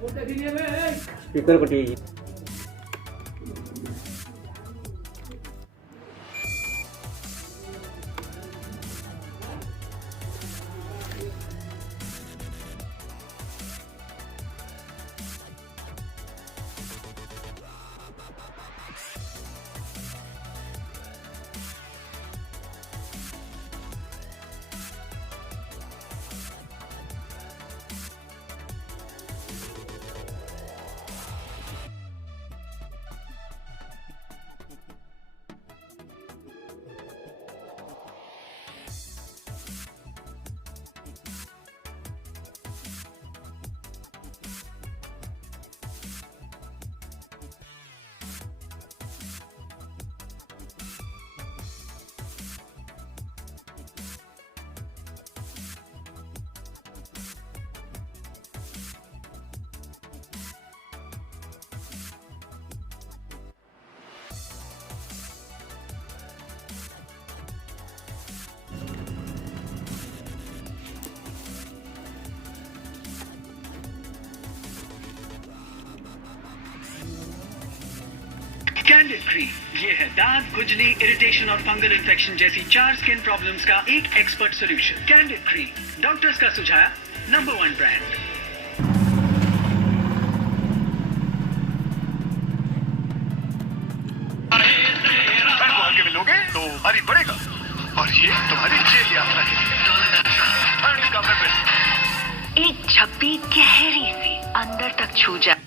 स्पीकर कटिए। Candid cream, ये है दाग, खुजली, इरिटेशन और फंगल इन्फेक्शन जैसी 4 स्किन प्रॉब्लम्स का एक expert solution. Candid cream, doctors का सुझाव, नंबर 1 ब्रांड। को आगे मिलोगे तो भारी पड़ेगा और ये तुम्हारी जेल यात्रा है। एक झप्पी गहरी सी अंदर तक छू जाए।